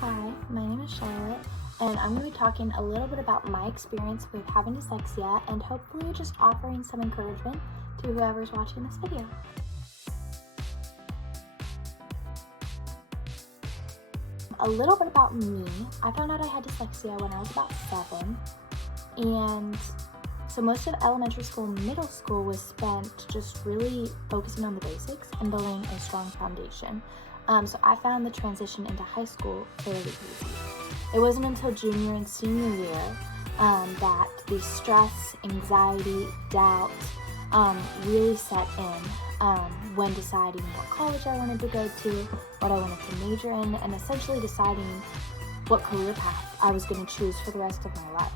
Hi, my name is Charlotte, and I'm going to be talking a little bit about my experience with having dyslexia and hopefully just offering some encouragement to whoever's watching this video. A little bit about me. I found out I had dyslexia when I was about 7, and so most of elementary school and middle school was spent just really focusing on the basics and building a strong foundation. So I found the transition into high school fairly easy. It wasn't until junior and senior year that the stress, anxiety, doubt really set in when deciding what college I wanted to go to, what I wanted to major in, and essentially deciding what career path I was going to choose for the rest of my life.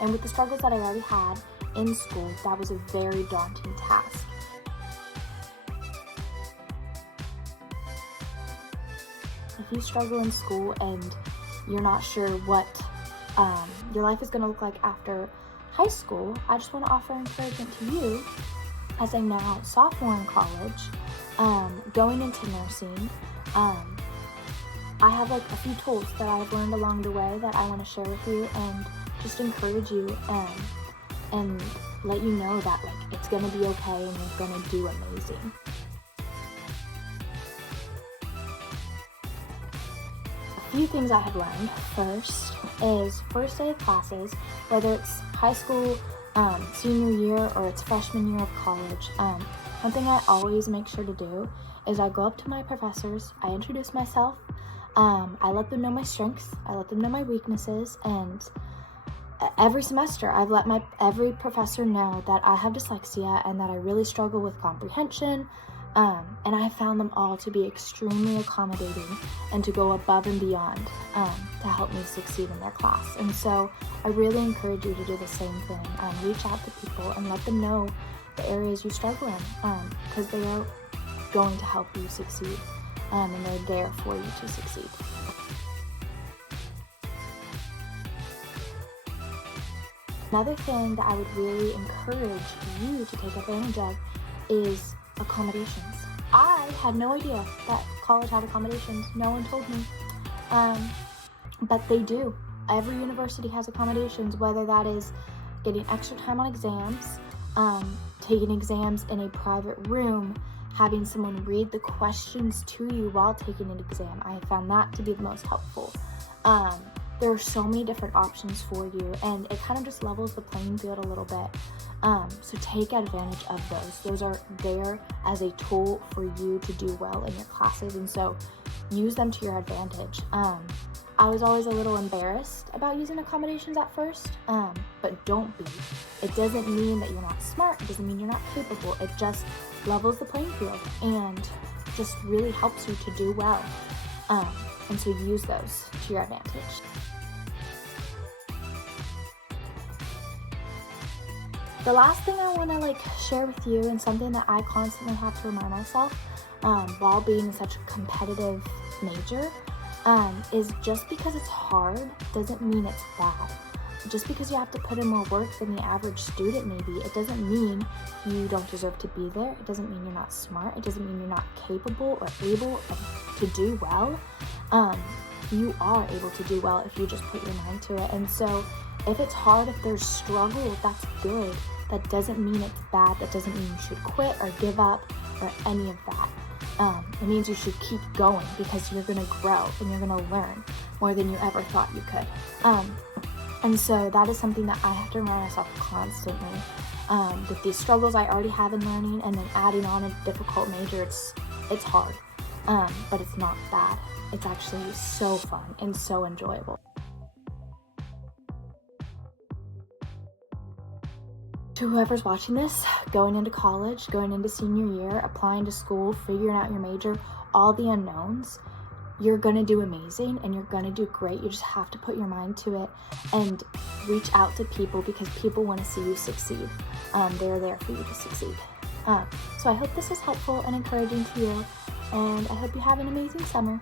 And with the struggles that I already had in school, that was a very daunting task. If you struggle in school and you're not sure what your life is going to look like after high school, I just want to offer encouragement to you as a now sophomore in college, going into nursing. I have a few tools that I've learned along the way that I want to share with you and just encourage you and let you know that it's going to be okay and you're going to do amazing. A few things I have learned. First is first day of classes, whether it's high school, senior year, or it's freshman year of college. One thing I always make sure to do is I go up to my professors, I introduce myself, I let them know my strengths, I let them know my weaknesses, and every semester I've let every professor know that I have dyslexia and that I really struggle with comprehension. And I found them all to be extremely accommodating and to go above and beyond to help me succeed in their class. And so I really encourage you to do the same thing. Reach out to people and let them know the areas you struggle in, because they are going to help you succeed, and they're there for you to succeed. Another thing that I would really encourage you to take advantage of is accommodations. I had no idea that college had accommodations. No one told me. But they do. Every university has accommodations, whether that is getting extra time on exams, taking exams in a private room, having someone read the questions to you while taking an exam. I found that to be the most helpful. There are so many different options for you, and it kind of just levels the playing field a little bit. So take advantage of those. Those are there as a tool for you to do well in your classes, and so use them to your advantage. I was always a little embarrassed about using accommodations at first, but don't be. It doesn't mean that you're not smart. It doesn't mean you're not capable. It just levels the playing field and just really helps you to do well. And so use those to your advantage. The last thing I want to share with you, and something that I constantly have to remind myself while being such a competitive major, is just because it's hard doesn't mean it's bad. Just because you have to put in more work than the average student maybe, it doesn't mean you don't deserve to be there. It doesn't mean you're not smart. It doesn't mean you're not capable or able to do well. You are able to do well if you just put your mind to it. And so if it's hard, if there's struggle, that's good. That doesn't mean it's bad. That doesn't mean you should quit or give up or any of that. It means you should keep going, because you're going to grow and you're going to learn more than you ever thought you could. And so that is something that I have to remind myself constantly. With these struggles I already have in learning, and then adding on a difficult major, it's hard, but it's not bad. It's actually so fun and so enjoyable. To whoever's watching this, going into college, going into senior year, applying to school, figuring out your major, all the unknowns, you're going to do amazing and you're going to do great. You just have to put your mind to it and reach out to people, because people want to see you succeed. They're there for you to succeed. So I hope this is helpful and encouraging to you, and I hope you have an amazing summer.